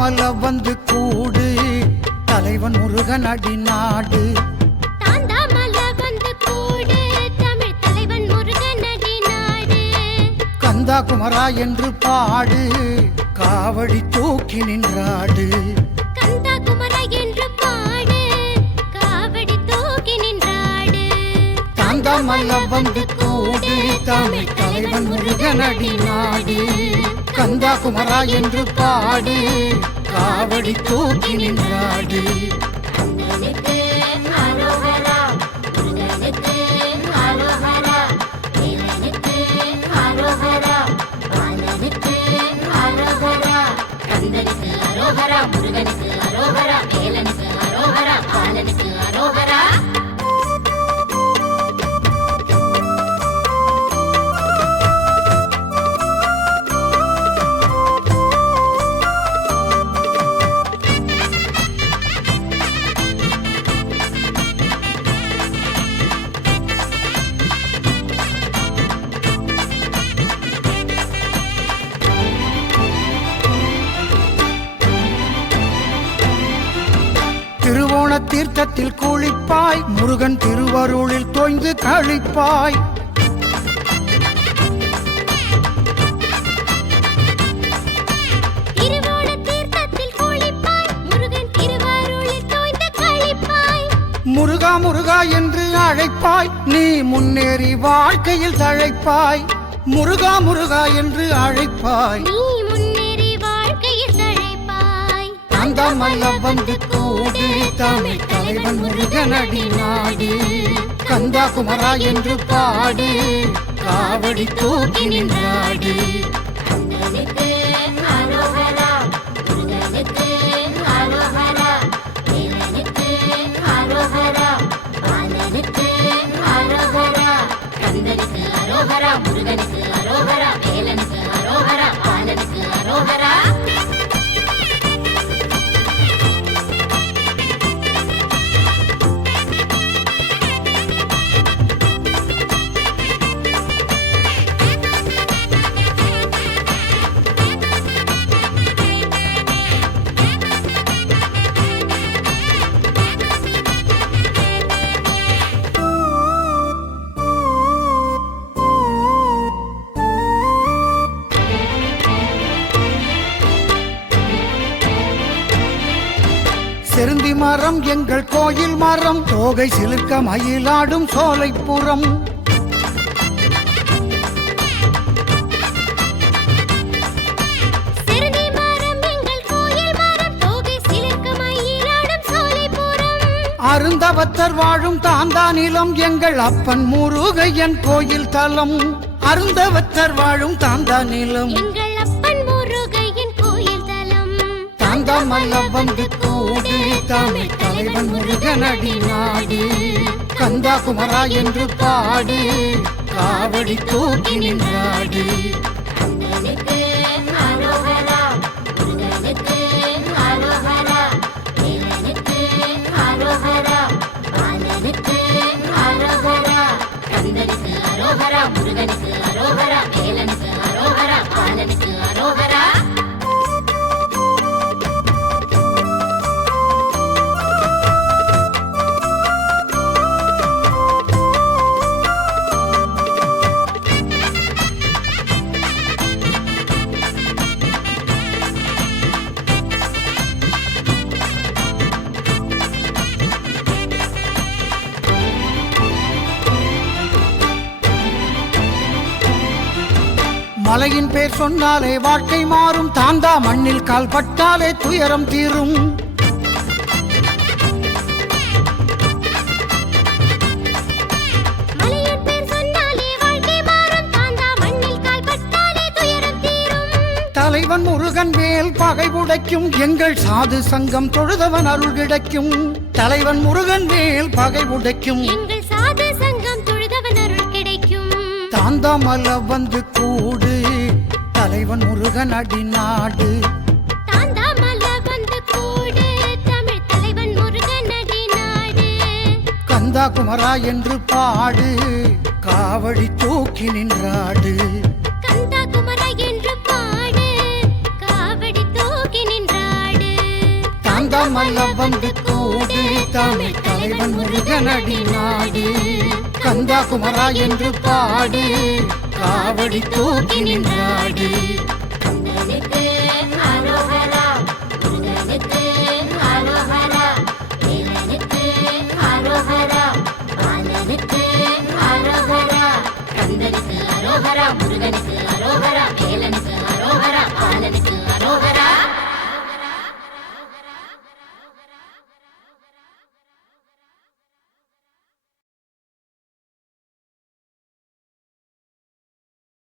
தாந்தாமல வந்து கூடு தலைவன் முருகன் அடி நாடு. தாந்தாமல வந்து கூடு தமிழ் தலைவன் முருகன் அடி நாடு. கந்தா குமரா என்று பாடு காவடி தூக்கி நின்றாடு. கந்தா குமரா என்று பாடு காவடி தூக்கி நின்றாடு. தாந்தாமல வந்து கூடு தமிழ் தலைவன் முருகன் அடி நாடு. கந்தா குமரா என்று பாடு காவடி தூக்கி நின்றாடு. கந்தனுக்கு அரோகரா முருகனுக்கு அரோகரா வேலனுக்கு அரோகரா பாலனுக்கு அரோகரா. கந்தனுக்கு அரோகரா முருகனுக்கு அரோகரா வேலனுக்கு அரோகரா பாலனுக்கு அரோகரா. திருவோண தீர்த்தத்தில் குளிப்பாய் முருகன் திருவருளில் தோய்ந்து கழிப்பாய். திருவோண தீர்த்தத்தில் குளிப்பாய் முருகன் திருவருளில் தோய்ந்து கழிப்பாய். முருகா முருகா என்று அழைப்பாய் நீ முன்னேறி வாழ்க்கையில் தழைப்பாய். முருகா முருகா என்று அழைப்பாய் நீ முன்னேறி வாழ்க்கையில் தழைப்பாய். தாந்தாமல வந்து கூடு தமிழ் தலைவன் முருகன் அடி நாடு. கந்தா குமரா என்று பாடு காவடி தூக்கி நின்றாடு. கந்தனுக்கு அரோகரா முருகனுக்கு அரோகரா வேலனுக்கு அரோகரா பாலனுக்கு அரோகரா. கந்தனுக்கு அரோகரா முருகனுக்கு அரோகரா வேலனுக்கு அரோகரா பாலனுக்கு அரோகரா. செருந்தி மரம் எங்கள் கோயில் மரம் தோகை சிலுக்க மயிலாடும் சோலைப்புறம். செருந்தி மரம் எங்கள் கோயில் மரம் தோகை சிலுக்க மயிலாடும் சோலைப்புறம். அருந்தவத்தர் வாழும் தாந்தா நிலம் எங்கள் அப்பன் முருகையன் கோயில் தலம். அருந்தவத்தர் வாழும் தாந்தா நிலம் எங்கள் அப்பன் முருகையின் கோயில் தலம். தாந்தாமல வந்து கூடு தமிழ் தலைவன் முருகன் அடி நாடு. கந்தா குமரா என்று பாடு காவடி தூக்கி நின்றாடு. கந்தனுக்கு அரோகரா முருகனுக்கு அரோகரா வேலனுக்கு அரோகரா பாலனுக்கு அரோகரா. கந்தனுக்கு அரோகரா முருகனுக்கு அரோகரா வேலனுக்கு அரோகரா பாலனுக்கு அரோகரா. மலையின் பேர் சொன்னாலே வாழ்க்கை மாறும். தாந்தா மண்ணில் கால் பட்டாலே துயரம் தீரும். மலையின் பேர் சொன்னாலே வாழ்க்கை மாறும். தாந்தா மண்ணில் கால் பட்டாலே துயரம் தீரும். தலைவன் முருகன் வேல் பகை உடைக்கும். எங்கள் சாது சங்கம் தொழுதவன் அருள் கிடைக்கும். தலைவன் முருகன் வேல் பகை உடைக்கும். எங்கள் சாது சங்கம் தொழுதவன் அருள் கிடைக்கும். தாந்தாமல வந்து கூடு தலைவன் முருகன் அடி நாடு. தாந்தாமல வந்து கூடு தமிழ் தலைவன் முருகன் அடி நாடு. கந்தா குமரா என்று பாடு காவடி தூக்கி நின்றாடு. கந்தா குமரா என்று பாடு காவடி தூக்கி நின்றாடு. சொந்தமல்ல வந்து கூடு தமிழ் தலைவன் முருகனடி நாடு கந்தா குமரா என்று பாடு காவடி தூக்கி நின்றாடு கந்தனுக்கு அரோகரா முருகனுக்கு அரோகரா வேலனுக்கு அரோகரா பாலனுக்கு அரோகரா கந்தனுக்கு அரோகரா முருகனுக்கு அரோகரா வேலனுக்கு அரோகரா பாலனுக்கு அரோகரா